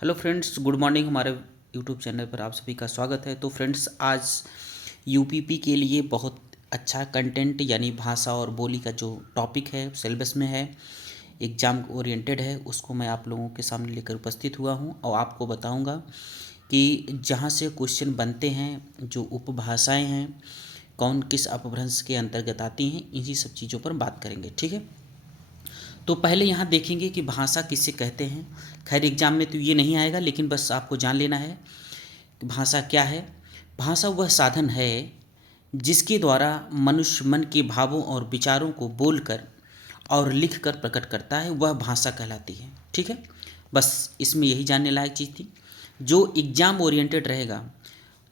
Hello friends, good morning. हमारे YouTube channel पर आप सभी का स्वागत है। तो फ्रेंड्स, आज यूपीपी के लिए बहुत अच्छा कंटेंट यानी भाषा और बोली का जो टॉपिक है सिलेबस में है, एग्ज़ाम ओरिएंटेड है, उसको मैं आप लोगों के सामने लेकर उपस्थित हुआ हूं और आपको बताऊंगा कि जहां से क्वेश्चन बनते हैं, जो उपभाषाएं हैं, कौन किस अपभ्रंश के अंतर्गत आती हैं, इन्हीं सब चीज़ों पर बात करेंगे। ठीक है। तो पहले यहाँ देखेंगे कि भाषा किसे कहते हैं। खैर एग्जाम में तो ये नहीं आएगा, लेकिन बस आपको जान लेना है कि भाषा क्या है। भाषा वह साधन है जिसके द्वारा मनुष्य मन के भावों और विचारों को बोलकर और लिखकर प्रकट करता है, वह भाषा कहलाती है। ठीक है। बस इसमें यही जानने लायक चीज़ थी। जो एग्ज़ाम ओरिएंटेड रहेगा,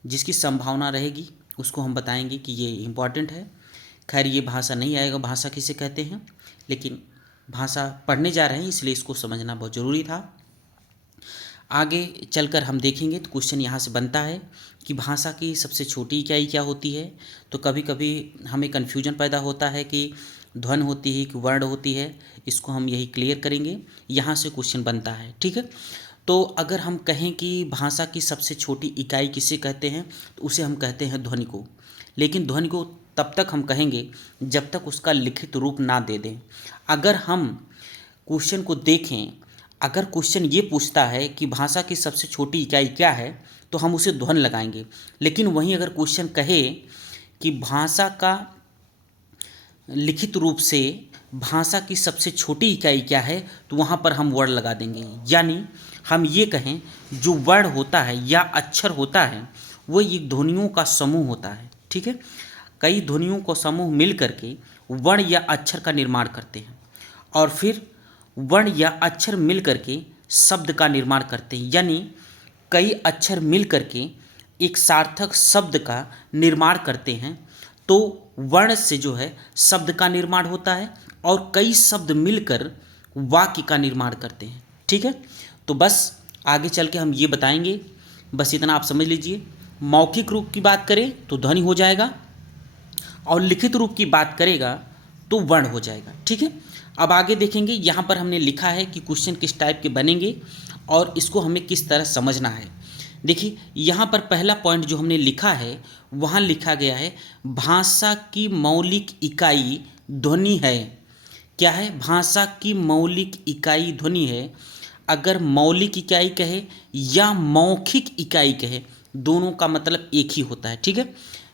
जिसकी संभावना रहेगी, उसको हम बताएंगे कि ये इम्पॉर्टेंट है। खैर ये भाषा नहीं आएगा, भाषा किसे कहते हैं, लेकिन भाषा पढ़ने जा रहे हैं इसलिए इसको समझना बहुत ज़रूरी था। आगे चलकर हम देखेंगे तो क्वेश्चन यहाँ से बनता है कि भाषा की सबसे छोटी इकाई क्या होती है। तो कभी कभी हमें कन्फ्यूजन पैदा होता है कि ध्वन होती है कि वर्ण होती है, इसको हम यही क्लियर करेंगे। यहाँ से क्वेश्चन बनता है। ठीक है। तो अगर हम कहें कि भाषा की सबसे छोटी इकाई किसे कहते हैं, तो उसे हम कहते हैं ध्वनि को। लेकिन ध्वनि को तब तक हम कहेंगे जब तक उसका लिखित रूप ना दे दें। अगर हम क्वेश्चन को देखें, अगर क्वेश्चन ये पूछता है कि भाषा की सबसे छोटी इकाई क्या है, तो हम उसे ध्वन लगाएंगे। लेकिन वहीं अगर क्वेश्चन कहे कि भाषा का लिखित रूप से भाषा की सबसे छोटी इकाई क्या है, तो वहाँ पर हम वर्ण लगा देंगे। यानी हम ये कहें जो वर्ण होता है या अक्षर होता है, वो एक ध्वनियों का समूह होता है। ठीक है। कई ध्वनियों को समूह मिल करके वर्ण या अक्षर का निर्माण करते हैं और फिर वर्ण या अक्षर मिल करके शब्द का निर्माण करते हैं। यानी कई अक्षर मिल करके एक सार्थक शब्द का निर्माण करते हैं। तो वर्ण से जो है शब्द का निर्माण होता है और कई शब्द मिलकर वाक्य का निर्माण करते हैं। ठीक है। तो बस आगे चल के हम ये बताएंगे, बस इतना आप समझ लीजिए। मौखिक रूप की बात करें तो ध्वनि हो जाएगा और लिखित रूप की बात करेगा तो वर्ण हो जाएगा। ठीक है। अब आगे देखेंगे, यहाँ पर हमने लिखा है कि क्वेश्चन किस टाइप के बनेंगे और इसको हमें किस तरह समझना है। देखिए यहाँ पर पहला पॉइंट जो हमने लिखा है, वहाँ लिखा गया है भाषा की मौलिक इकाई ध्वनि है। क्या है? भाषा की मौलिक इकाई ध्वनि है। अगर मौलिक इकाई कहे या मौखिक इकाई कहे, दोनों का मतलब एक ही होता है। ठीक है।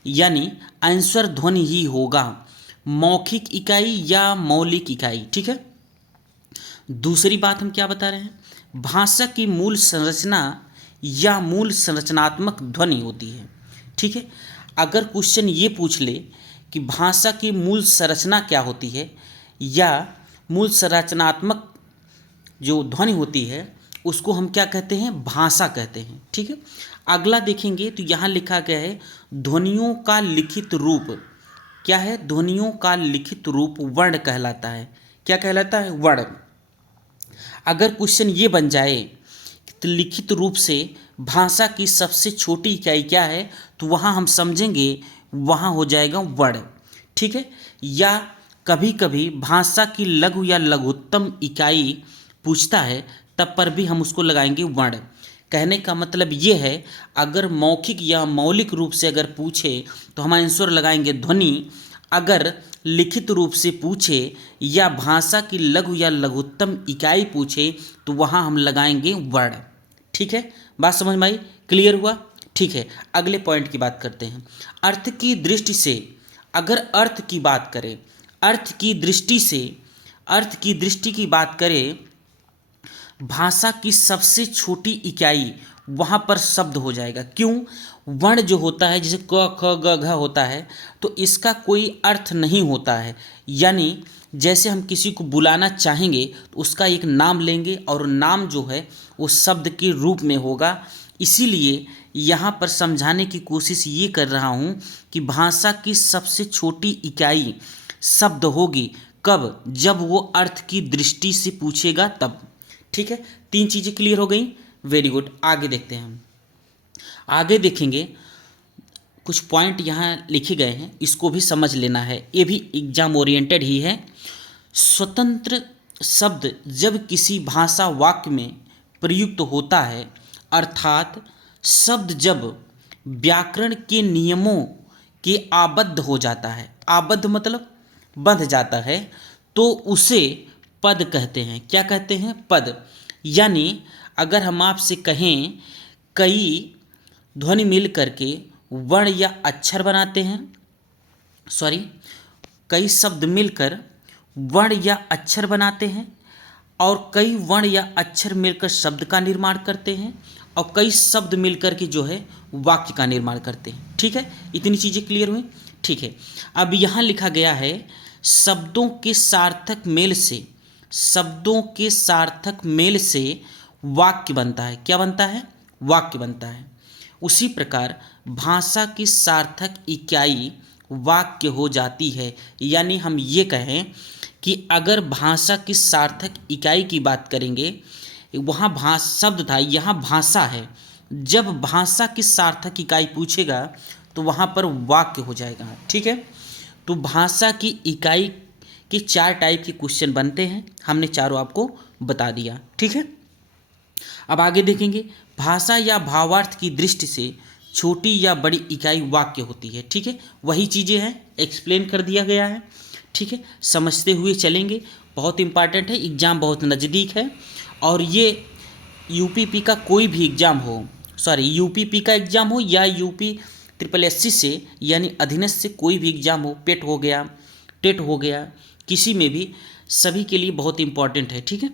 यानी आंसर ध्वनि ही होगा, मौखिक इकाई या मौलिक इकाई। ठीक है। दूसरी बात हम क्या बता रहे हैं, भाषा की मूल संरचना या मूल संरचनात्मक ध्वनि होती है। ठीक है। अगर क्वेश्चन ये पूछ ले कि भाषा की मूल संरचना क्या होती है या मूल संरचनात्मक जो ध्वनि होती है, उसको हम क्या कहते हैं? भाषा कहते हैं। ठीक है। अगला देखेंगे तो यहाँ लिखा गया है ध्वनियों का लिखित रूप। क्या है? ध्वनियों का लिखित रूप वर्ण कहलाता है। क्या कहलाता है? वर्ण। अगर क्वेश्चन ये बन जाए तो लिखित रूप से भाषा की सबसे छोटी इकाई क्या है, तो वहाँ हम समझेंगे वहाँ हो जाएगा वर्ण। ठीक है। या कभी कभी भाषा की लघु या लघुत्तम इकाई पूछता है, तब पर भी हम उसको लगाएंगे वर्ण। कहने का मतलब ये है, अगर मौखिक या मौलिक रूप से अगर पूछे तो हम आंसर लगाएंगे ध्वनि। अगर लिखित रूप से पूछे या भाषा की लघु या लघुत्तम इकाई पूछे तो वहाँ हम लगाएंगे वर्ण। ठीक है। बात समझ में आई? क्लियर हुआ? ठीक है। अगले पॉइंट की बात करते हैं। अर्थ की दृष्टि से, अगर अर्थ की बात करें, अर्थ की दृष्टि से, अर्थ की दृष्टि की बात करें, भाषा की सबसे छोटी इकाई वहाँ पर शब्द हो जाएगा। क्यों? वर्ण जो होता है, जैसे क ख ग घ होता है, तो इसका कोई अर्थ नहीं होता है। यानी जैसे हम किसी को बुलाना चाहेंगे तो उसका एक नाम लेंगे और नाम जो है वो शब्द के रूप में होगा। इसीलिए यहाँ पर समझाने की कोशिश ये कर रहा हूँ कि भाषा की सबसे छोटी इकाई शब्द होगी। कब? जब वो अर्थ की दृष्टि से पूछेगा तब। ठीक है। तीन चीज़ें क्लियर हो गई। Very good. आगे देखते हैं। हम आगे देखेंगे, कुछ पॉइंट यहाँ लिखे गए हैं, इसको भी समझ लेना है, ये भी एग्जाम ओरिएंटेड ही है। स्वतंत्र शब्द जब किसी भाषा वाक्य में प्रयुक्त होता है, अर्थात शब्द जब व्याकरण के नियमों के आबद्ध हो जाता है, आबद्ध मतलब बंध जाता है, तो उसे पद कहते हैं। क्या कहते हैं? पद। यानी अगर हम आपसे कहें कई ध्वनि मिल करके वर्ण या अक्षर बनाते हैं, कई शब्द मिलकर वर्ण या अक्षर बनाते हैं, और कई वर्ण या अक्षर मिलकर शब्द का निर्माण करते हैं, और कई शब्द मिलकर के जो है वाक्य का निर्माण करते हैं। ठीक है, इतनी चीज़ें क्लियर हुई? ठीक है, अब यहाँ लिखा गया है शब्दों के सार्थक मेल से, शब्दों के सार्थक मेल से वाक्य बनता है। क्या बनता है? वाक्य बनता है। उसी प्रकार भाषा की सार्थक इकाई वाक्य हो जाती है। यानी हम ये कहें कि अगर भाषा की सार्थक इकाई की बात करेंगे, वहाँ शब्द था, यहाँ भाषा है। जब भाषा की सार्थक इकाई पूछेगा तो वहाँ पर वाक्य हो जाएगा। ठीक है, तो भाषा की इकाई के 4 टाइप के क्वेश्चन बनते हैं, हमने चारों आपको बता दिया। ठीक है, अब आगे देखेंगे। भाषा या भावार्थ की दृष्टि से छोटी या बड़ी इकाई वाक्य होती है। ठीक है, वही चीज़ें हैं, एक्सप्लेन कर दिया गया है। ठीक है, समझते हुए चलेंगे, बहुत इंपॉर्टेंट है, एग्ज़ाम बहुत नज़दीक है। और ये यूपीपी का कोई भी एग्ज़ाम हो, यूपीपी का एग्ज़ाम हो या यूपी SSSC से यानी अधीनस्थ से कोई भी एग्ज़ाम हो, पेट हो गया, टेट हो गया, किसी में भी, सभी के लिए बहुत इंपॉर्टेंट है। ठीक है,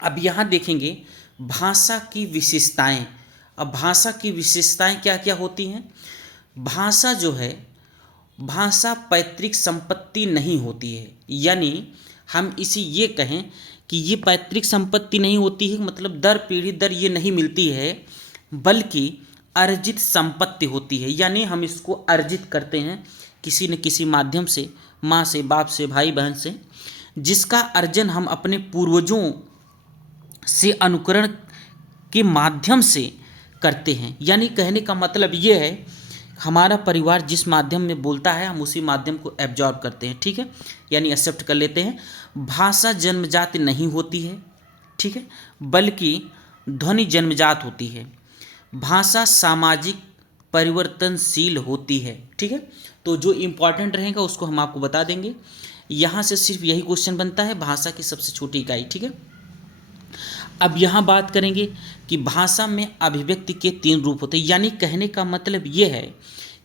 अब यहाँ देखेंगे भाषा की विशेषताएं। अब भाषा की विशेषताएं क्या क्या होती हैं? भाषा जो है, भाषा पैतृक संपत्ति नहीं होती है। यानी हम इसी ये कहें कि ये पैतृक संपत्ति नहीं होती है, मतलब दर पीढ़ी दर ये नहीं मिलती है, बल्कि अर्जित संपत्ति होती है। यानी हम इसको अर्जित करते हैं किसी न किसी माध्यम से, माँ से, बाप से, भाई बहन से, जिसका अर्जन हम अपने पूर्वजों से अनुकरण के माध्यम से करते हैं। यानी कहने का मतलब ये है, हमारा परिवार जिस माध्यम में बोलता है हम उसी माध्यम को एब्जॉर्ब करते हैं। ठीक है, यानी एक्सेप्ट कर लेते हैं। भाषा जन्मजात नहीं होती है। ठीक है, बल्कि ध्वनि जन्मजात होती है। भाषा सामाजिक परिवर्तनशील होती है। ठीक है, तो जो इम्पॉर्टेंट रहेगा उसको हम आपको बता देंगे। यहाँ से सिर्फ यही क्वेश्चन बनता है, भाषा की सबसे छोटी इकाई। ठीक है, अब यहाँ बात करेंगे कि भाषा में अभिव्यक्ति के 3 रूप होते हैं। यानी कहने का मतलब ये है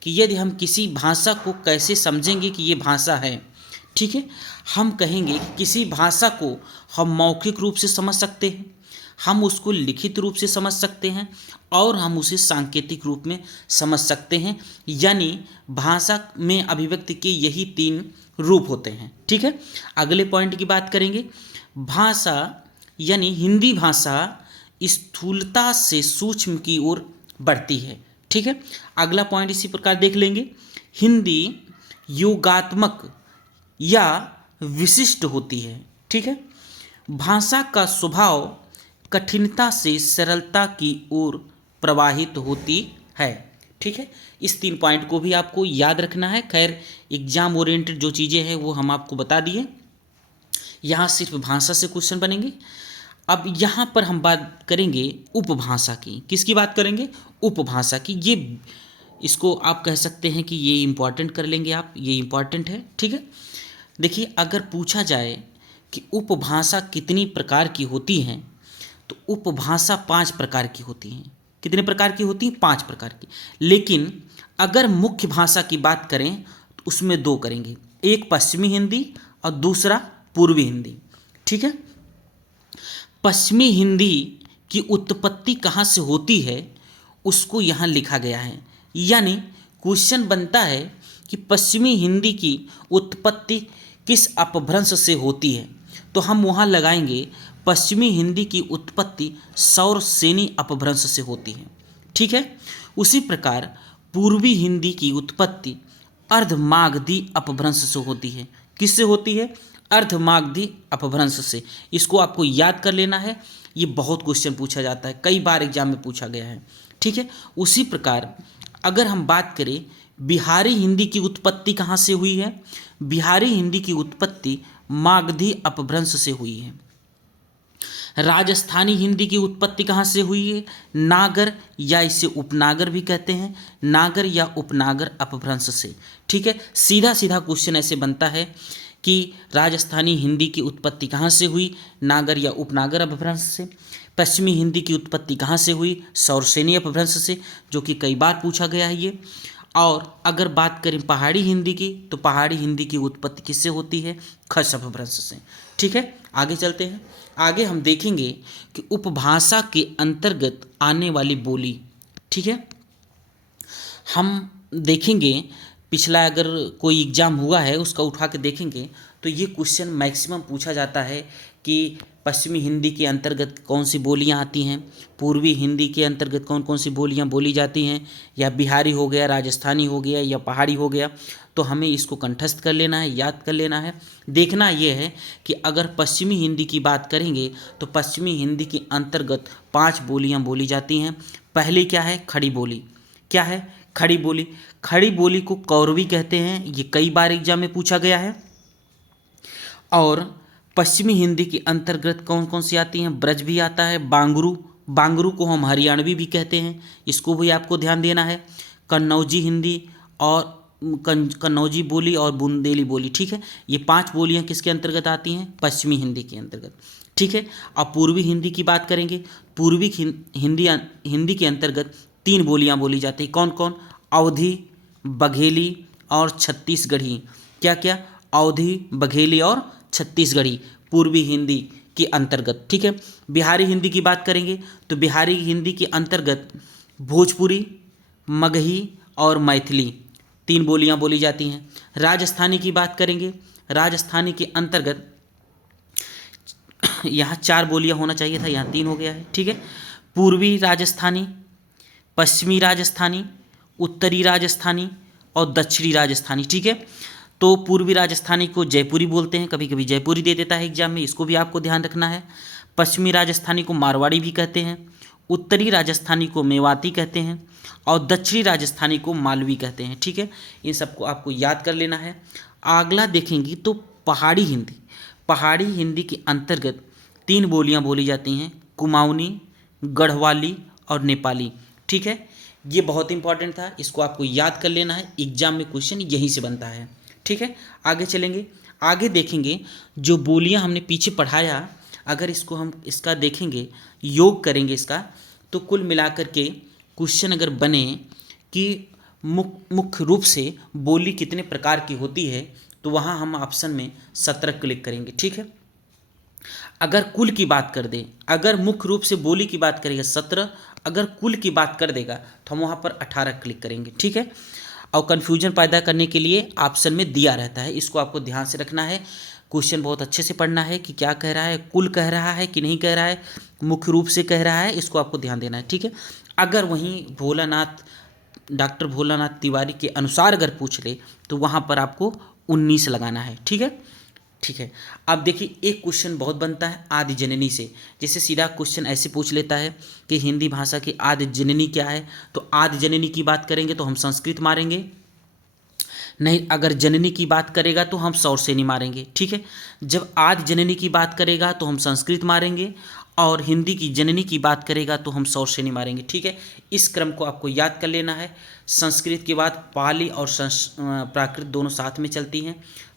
कि यदि हम किसी भाषा को कैसे समझेंगे कि ये भाषा है। ठीक है, हम कहेंगे कि किसी भाषा को हम मौखिक रूप से समझ सकते हैं, हम उसको लिखित रूप से समझ सकते हैं, और हम उसे सांकेतिक रूप में समझ सकते हैं। यानी भाषा में अभिव्यक्ति के यही 3 रूप होते हैं। ठीक है, अगले पॉइंट की बात करेंगे। भाषा यानी हिंदी भाषा स्थूलता से सूक्ष्म की ओर बढ़ती है। ठीक है, अगला पॉइंट इसी प्रकार देख लेंगे। हिंदी योगात्मक या विशिष्ट होती है। ठीक है, भाषा का स्वभाव कठिनता से सरलता की ओर प्रवाहित होती है। ठीक है, इस 3 पॉइंट को भी आपको याद रखना है। खैर, एग्जाम ओरिएंटेड जो चीज़ें हैं वो हम आपको बता दिए। यहाँ सिर्फ भाषा से क्वेश्चन बनेंगे। अब यहाँ पर हम बात करेंगे उपभाषा की। किसकी बात करेंगे? उपभाषा की। ये इसको आप कह सकते हैं कि ये इम्पॉर्टेंट कर लेंगे आप, ये इम्पॉर्टेंट है। ठीक है, देखिए अगर पूछा जाए कि उपभाषा कितनी प्रकार की होती हैं, तो उपभाषा 5 प्रकार की होती हैं। कितने प्रकार की होती हैं? 5 प्रकार की। लेकिन अगर मुख्य भाषा की बात करें तो उसमें 2 करेंगे, एक पश्चिमी हिंदी और दूसरा पूर्वी हिंदी। ठीक है, पश्चिमी हिंदी की उत्पत्ति कहाँ से होती है उसको यहाँ लिखा गया है। यानी क्वेश्चन बनता है कि पश्चिमी हिंदी की उत्पत्ति किस अपभ्रंश से होती है, तो हम वहाँ लगाएंगे पश्चिमी हिंदी की उत्पत्ति सौरसेनी अपभ्रंश से होती है। ठीक है, उसी प्रकार पूर्वी हिंदी की उत्पत्ति अर्धमागधी अपभ्रंश से होती है। किससे होती है? अर्धमागधी अपभ्रंश से। इसको आपको याद कर लेना है, ये बहुत क्वेश्चन पूछा जाता है, कई बार एग्जाम में पूछा गया है। ठीक है, उसी प्रकार अगर हम बात करें बिहारी हिंदी की उत्पत्ति कहाँ से हुई है, बिहारी हिंदी की उत्पत्ति मागधी अपभ्रंश से हुई है। राजस्थानी हिंदी की उत्पत्ति कहाँ से हुई है? नागर या इसे उपनागर भी कहते हैं, नागर या उपनागर अपभ्रंश से। ठीक है, सीधा सीधा क्वेश्चन ऐसे बनता है कि राजस्थानी हिंदी की उत्पत्ति कहाँ से हुई? नागर या उपनागर अपभ्रंश से। पश्चिमी हिंदी की उत्पत्ति कहाँ से हुई? सौरसेनी अपभ्रंश से, जो कि कई बार पूछा गया है ये। और अगर बात करें पहाड़ी हिंदी की, तो पहाड़ी हिंदी की उत्पत्ति किससे होती है? खस अपभ्रंश से। ठीक है, आगे चलते हैं। आगे हम देखेंगे कि उपभाषा के अंतर्गत आने वाली बोली। ठीक है, हम देखेंगे पिछला अगर कोई एग्ज़ाम हुआ है उसका उठा के देखेंगे तो ये क्वेश्चन मैक्सिमम पूछा जाता है कि पश्चिमी हिंदी के अंतर्गत कौन सी बोलियां आती हैं, पूर्वी हिंदी के अंतर्गत कौन कौन सी बोलियां बोली जाती हैं, या बिहारी हो गया, राजस्थानी हो गया, या पहाड़ी हो गया। तो हमें इसको कंठस्थ कर लेना है, याद कर लेना है। देखना यह है कि अगर पश्चिमी हिंदी की बात करेंगे तो पश्चिमी हिंदी के अंतर्गत 5 बोलियाँ बोली जाती हैं। पहली क्या है? खड़ी बोली। क्या है? खड़ी बोली। खड़ी बोली को कौरवी कहते हैं, ये कई बार एग्जाम में पूछा गया है। और पश्चिमी हिंदी के अंतर्गत कौन कौन सी आती हैं? ब्रज भी आता है, बांगरू, बांगरू को हम हरियाणवी भी कहते हैं, इसको भी आपको ध्यान देना है। कन्नौजी हिंदी और कन्नौजी बोली और बुंदेली बोली। ठीक है, ये 5 बोलियां किसके अंतर्गत आती हैं? पश्चिमी हिंदी के अंतर्गत। ठीक है, अब पूर्वी हिंदी की बात करेंगे। पूर्वी हिंदी के अंतर्गत 3 बोलियां बोली जाती हैं। कौन कौन? अवधी, बघेली और छत्तीसगढ़ी। क्या क्या? अवधी, बघेली और छत्तीसगढ़ी पूर्वी हिंदी के अंतर्गत। ठीक है, बिहारी हिंदी की बात करेंगे तो बिहारी हिंदी के अंतर्गत भोजपुरी, मगही और मैथिली 3 बोलियां बोली जाती हैं। राजस्थानी की बात करेंगे, राजस्थानी के अंतर्गत यहाँ 4 बोलियां होना चाहिए था, यहाँ 3 हो गया है। ठीक है, पूर्वी राजस्थानी, पश्चिमी राजस्थानी, उत्तरी राजस्थानी और दक्षिणी राजस्थानी। ठीक है, तो पूर्वी राजस्थानी को जयपुरी बोलते हैं, कभी कभी जयपुरी दे देता है एग्जाम में, इसको भी आपको ध्यान रखना है। पश्चिमी राजस्थानी को मारवाड़ी भी कहते हैं, उत्तरी राजस्थानी को मेवाती कहते हैं और दक्षिणी राजस्थानी को मालवी कहते हैं। ठीक है, इन सबको आपको याद कर लेना है। अगला देखेंगे तो पहाड़ी हिंदी। पहाड़ी हिंदी के अंतर्गत 3 बोलियां बोली जाती हैं, कुमाऊनी, गढ़वाली और नेपाली। ठीक है, ये बहुत इंपॉर्टेंट था, इसको आपको याद कर लेना है, एग्जाम में क्वेश्चन यहीं से बनता है। ठीक है, आगे चलेंगे। आगे देखेंगे जो बोलियां हमने पीछे पढ़ाया, अगर इसको हम इसका देखेंगे, योग करेंगे इसका, तो कुल मिलाकर के क्वेश्चन अगर बने कि मुख्य रूप से बोली कितने प्रकार की होती है, तो वहाँ हम ऑप्शन में 17 क्लिक करेंगे। ठीक है, अगर कुल की बात कर दे, अगर मुख्य रूप से बोली की बात करेगा 17, अगर कुल की बात कर देगा तो हम वहाँ पर 18 क्लिक करेंगे। ठीक है, और कन्फ्यूजन पैदा करने के लिए ऑप्शन में दिया रहता है, इसको आपको ध्यान से रखना है। क्वेश्चन बहुत अच्छे से पढ़ना है कि क्या कह रहा है, कुल कह रहा है कि नहीं कह रहा है, मुख्य रूप से कह रहा है, इसको आपको ध्यान देना है। ठीक है, अगर वहीं भोलानाथ, डॉक्टर भोलानाथ तिवारी के अनुसार अगर पूछ ले तो वहाँ पर आपको 19 लगाना है। ठीक है, ठीक है। अब देखिए एक क्वेश्चन बहुत बनता है आदि जननी से, जैसे सीधा क्वेश्चन ऐसे पूछ लेता है कि हिंदी भाषा की आदि जननी क्या है, तो आदि जननी की बात करेंगे तो हम संस्कृत मारेंगे, नहीं अगर जननी की बात करेगा तो हम सौरसेनी मारेंगे। ठीक है, जब आदि जननी की बात करेगा तो हम संस्कृत मारेंगे और हिंदी की जननी की बात करेगा तो हम सौरसेनी मारेंगे। ठीक है, इस क्रम को आपको याद कर लेना है। संस्कृत के बाद पाली और प्राकृत दोनों साथ में चलती हैं,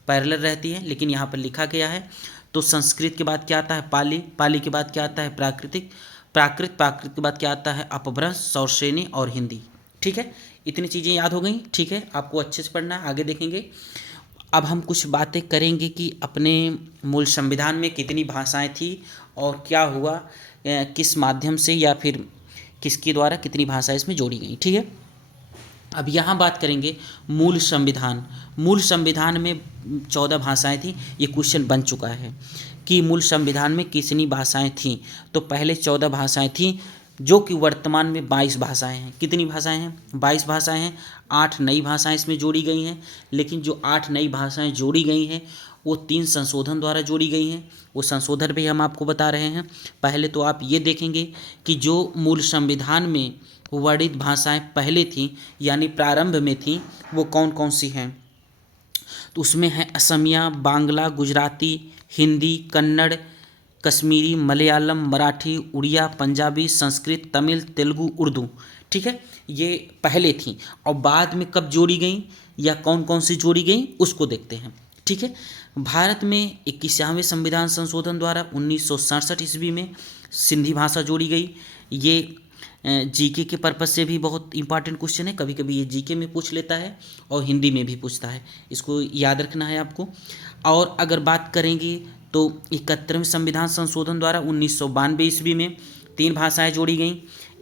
पैरेलल रहती है, लेकिन यहाँ पर लिखा गया है। तो संस्कृत के बाद क्या आता है? पाली, पाली के बाद क्या आता है? प्राकृतिक, प्राकृत, प्राकृत के बाद क्या आता है? अपभ्रंश, सौरसेनी और हिंदी। ठीक है, इतनी चीज़ें याद हो गई। ठीक है, आपको अच्छे से पढ़ना है, आगे देखेंगे। अब हम कुछ बातें करेंगे कि अपने मूल संविधान में कितनी भाषाएं थी और क्या हुआ, किस माध्यम से या फिर किसके द्वारा कितनी भाषाएं इसमें जोड़ी गई। ठीक है, अब यहाँ बात करेंगे मूल संविधान। मूल संविधान में 14 भाषाएं थी, ये क्वेश्चन बन चुका है कि मूल संविधान में कितनी भाषाएं थीं। तो पहले 14 भाषाएं थीं, जो कि वर्तमान में 22 भाषाएं हैं। कितनी भाषाएं हैं? 22 भाषाएं हैं। 8 नई भाषाएं इसमें जोड़ी गई हैं, लेकिन जो 8 नई भाषाएं जोड़ी गई हैं वो 3 संशोधन द्वारा जोड़ी गई हैं। वो संशोधन भी हम आपको बता रहे हैं। पहले तो आप ये देखेंगे कि जो मूल संविधान में वर्णित भाषाएं पहले थीं यानी प्रारंभ में थीं वो कौन कौन सी हैं। तो उसमें है असमिया, बांग्ला, गुजराती, हिंदी, कन्नड़, कश्मीरी, मलयालम, मराठी, उड़िया, पंजाबी, संस्कृत, तमिल, तेलुगु, उर्दू। ठीक है, ये पहले थी और बाद में कब जोड़ी गई या कौन कौन सी जोड़ी गई उसको देखते हैं। ठीक है, भारत में 21वें संविधान संशोधन द्वारा 1967 ईस्वी में सिंधी भाषा जोड़ी गई। ये जीके के पर्पज़ से भी बहुत इंपॉर्टेंट क्वेश्चन है, कभी कभी ये जीके में पूछ लेता है और हिंदी में भी पूछता है, इसको याद रखना है आपको। और अगर बात करेंगे तो 71वें संविधान संशोधन द्वारा 1992 ईस्वी में 3 भाषाएं जोड़ी गईं,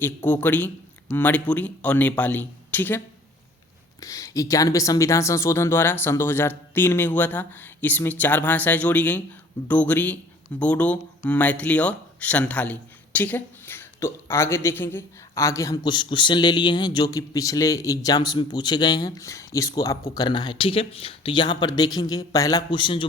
एक कोंकणी, मणिपुरी और नेपाली। ठीक है, 91वें संविधान संशोधन द्वारा सन 2003 में हुआ था, इसमें 4 भाषाएं जोड़ी गईं, डोगरी, बोडो, मैथिली और संथाली। ठीक है, तो आगे देखेंगे, आगे हम कुछ क्वेश्चन ले लिए हैं जो कि पिछले एग्जाम्स में पूछे गए हैं, इसको आपको करना है। ठीक है, तो यहाँ पर देखेंगे पहला क्वेश्चन जो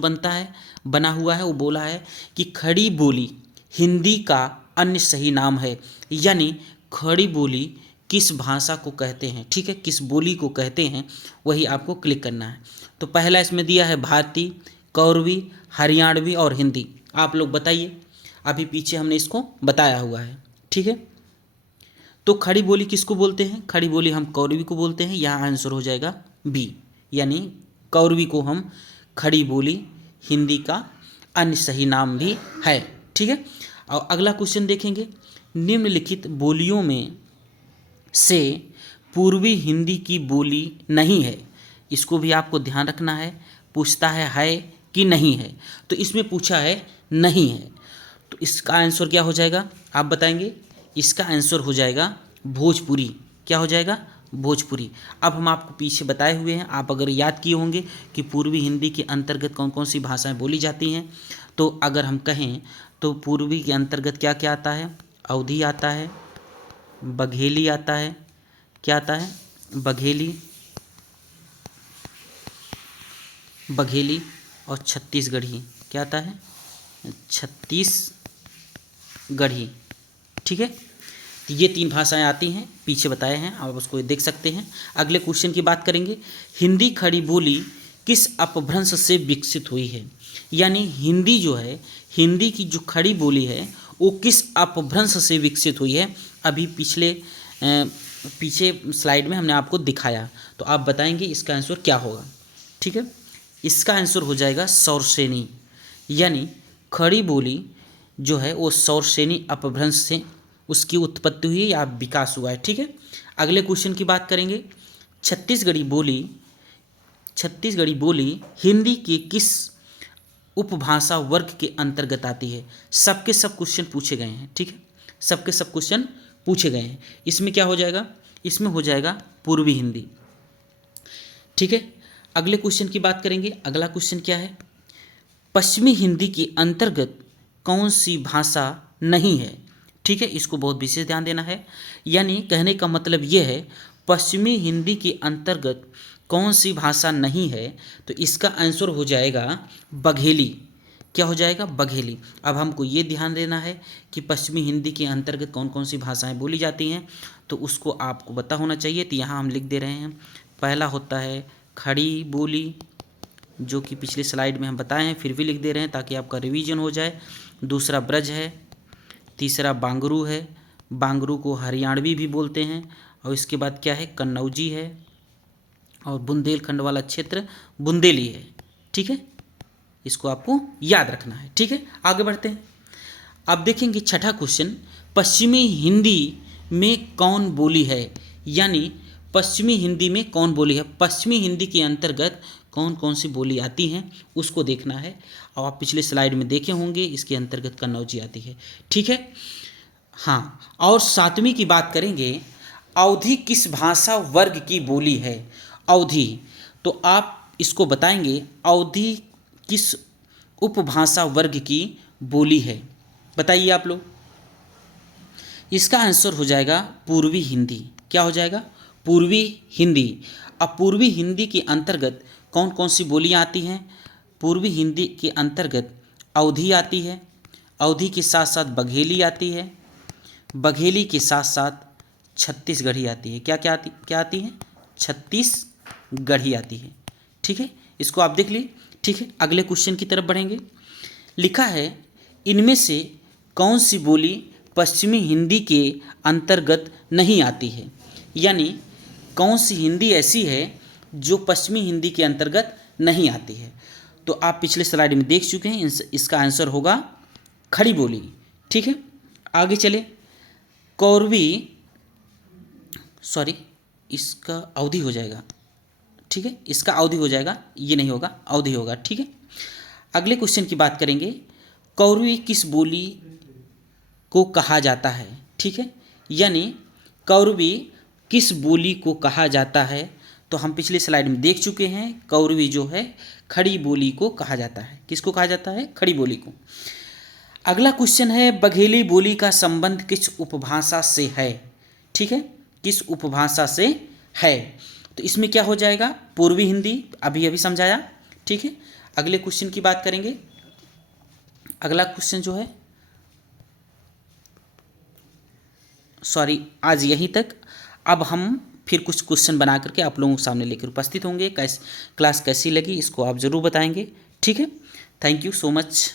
बना हुआ है वो बोला है कि खड़ी बोली हिंदी का अन्य सही नाम है, यानी खड़ी बोली किस भाषा को कहते हैं। ठीक है, किस बोली को कहते हैं वही आपको क्लिक करना है। तो पहला इसमें दिया है भारतीय, कौरवी, हरियाणवी और हिंदी। आप लोग बताइए, अभी पीछे हमने इसको बताया हुआ है। ठीक है, तो खड़ी बोली किसको बोलते हैं? खड़ी बोली हम कौरवी को बोलते हैं, यहाँ आंसर हो जाएगा बी, यानी कौरवी को हम खड़ी बोली हिंदी का अन्य सही नाम भी है। ठीक है, और अगला क्वेश्चन देखेंगे, निम्नलिखित बोलियों में से पूर्वी हिंदी की बोली नहीं है, इसको भी आपको ध्यान रखना है। पूछता है कि नहीं है, तो इसमें पूछा है नहीं है, तो इसका आंसर क्या हो जाएगा आप बताएंगे? इसका आंसर हो जाएगा भोजपुरी। क्या हो जाएगा? भोजपुरी। अब हम आपको पीछे बताए हुए हैं, आप अगर याद किए होंगे कि पूर्वी हिंदी के अंतर्गत कौन कौन सी भाषाएं बोली जाती हैं, तो अगर हम कहें तो पूर्वी के अंतर्गत क्या क्या आता है? अवधी आता है, बघेली आता है, क्या आता है? बघेली और छत्तीसगढ़ी। क्या आता है? छत्तीसगढ़ी। ठीक है, तो ये 3 भाषाएं आती हैं, पीछे बताए हैं, आप उसको देख सकते हैं। अगले क्वेश्चन की बात करेंगे, हिंदी खड़ी बोली किस अपभ्रंश से विकसित हुई है? यानी हिंदी जो है, हिंदी की जो खड़ी बोली है वो किस अपभ्रंश से विकसित हुई है? अभी पीछे स्लाइड में हमने आपको दिखाया, तो आप बताएंगे इसका आंसर क्या होगा। ठीक है, इसका आंसर हो जाएगा सौरसेनी, यानी खड़ी बोली जो है वो सौरसेनी अपभ्रंश से उसकी उत्पत्ति हुई या विकास हुआ है। ठीक है, अगले क्वेश्चन की बात करेंगे, छत्तीसगढ़ी बोली हिंदी के किस उपभाषा वर्ग के अंतर्गत आती है? सबके सब क्वेश्चन पूछे गए हैं। ठीक है, सबके सब क्वेश्चन पूछे गए हैं। इसमें क्या हो जाएगा? इसमें हो जाएगा पूर्वी हिंदी। ठीक है, अगले क्वेश्चन की बात करेंगे। अगला क्वेश्चन क्या है? पश्चिमी हिंदी के अंतर्गत कौन सी भाषा नहीं है? ठीक है, इसको बहुत विशेष ध्यान देना है, यानी कहने का मतलब ये है पश्चिमी हिंदी के अंतर्गत कौन सी भाषा नहीं है, तो इसका आंसर हो जाएगा बघेली। क्या हो जाएगा? बघेली। अब हमको ये ध्यान देना है कि पश्चिमी हिंदी के अंतर्गत कौन कौन सी भाषाएं बोली जाती हैं, तो उसको आपको पता होना चाहिए। तो यहाँ हम लिख दे रहे हैं, पहला होता है खड़ी बोली, जो कि पिछले स्लाइड में हम बताए हैं, फिर भी लिख दे रहे हैं ताकि आपका रिवीजन हो जाए। दूसरा ब्रज है, तीसरा बांगरू है, बांगरू को हरियाणवी भी बोलते हैं, और इसके बाद क्या है? कन्नौजी है, और बुंदेलखंड वाला क्षेत्र बुंदेली है। ठीक है, इसको आपको याद रखना है। ठीक है, आगे बढ़ते हैं। अब देखेंगे छठा क्वेश्चन, पश्चिमी हिंदी में कौन बोली है? यानी पश्चिमी हिंदी में कौन बोली है? पश्चिमी हिंदी के अंतर्गत कौन कौन सी बोली आती हैं उसको देखना है, और आप पिछले स्लाइड में देखे होंगे इसके अंतर्गत कन्नौजी आती है। ठीक है, हाँ, और 7वीं की बात करेंगे, अवधी किस भाषा वर्ग की बोली है? अवधी, तो आप इसको बताएंगे अवधी किस उपभाषा वर्ग की बोली है? बताइए आप लोग। इसका आंसर हो जाएगा पूर्वी हिंदी। क्या हो जाएगा? पूर्वी हिंदी। अब पूर्वी हिंदी के अंतर्गत कौन कौन सी बोलियां आती हैं? पूर्वी हिंदी के अंतर्गत अवधी आती है, अवधी के साथ साथ बघेली आती है, बघेली के साथ साथ छत्तीसगढ़ी आती है। क्या आती है? छत्तीसगढ़ी आती है। ठीक है, इसको आप देख लीजिए। ठीक है, अगले क्वेश्चन की तरफ बढ़ेंगे। लिखा है इनमें से कौन सी बोली पश्चिमी हिंदी के अंतर्गत नहीं आती है, यानी कौन सी हिंदी ऐसी है जो पश्चिमी हिंदी के अंतर्गत नहीं आती है। तो आप पिछले स्लाइड में देख चुके हैं, इसका आंसर होगा खड़ी बोली। ठीक है, आगे चले। कौरवी, सॉरी इसका अवधि हो जाएगा, ठीक है, इसका अवधि हो जाएगा, ये नहीं होगा, अवधि होगा। ठीक है, अगले क्वेश्चन की बात करेंगे। कौरवी किस बोली को कहा जाता है? ठीक है, यानी कौरवी किस बोली को कहा जाता है? तो हम पिछली स्लाइड में देख चुके हैं, कौरवी जो है खड़ी बोली को कहा जाता है। किसको कहा जाता है? खड़ी बोली को। अगला क्वेश्चन है, बघेली बोली का संबंध किस उपभाषा से है? ठीक है, किस उपभाषा से है? तो इसमें क्या हो जाएगा? पूर्वी हिंदी, अभी अभी समझाया। ठीक है, अगले क्वेश्चन की बात करेंगे। अगला क्वेश्चन जो है, सॉरी आज यहीं तक। अब हम फिर कुछ क्वेश्चन बना करके आप लोगों के सामने लेकर उपस्थित होंगे। क्लास कैसी लगी इसको आप ज़रूर बताएंगे। ठीक है, थैंक यू सो मच।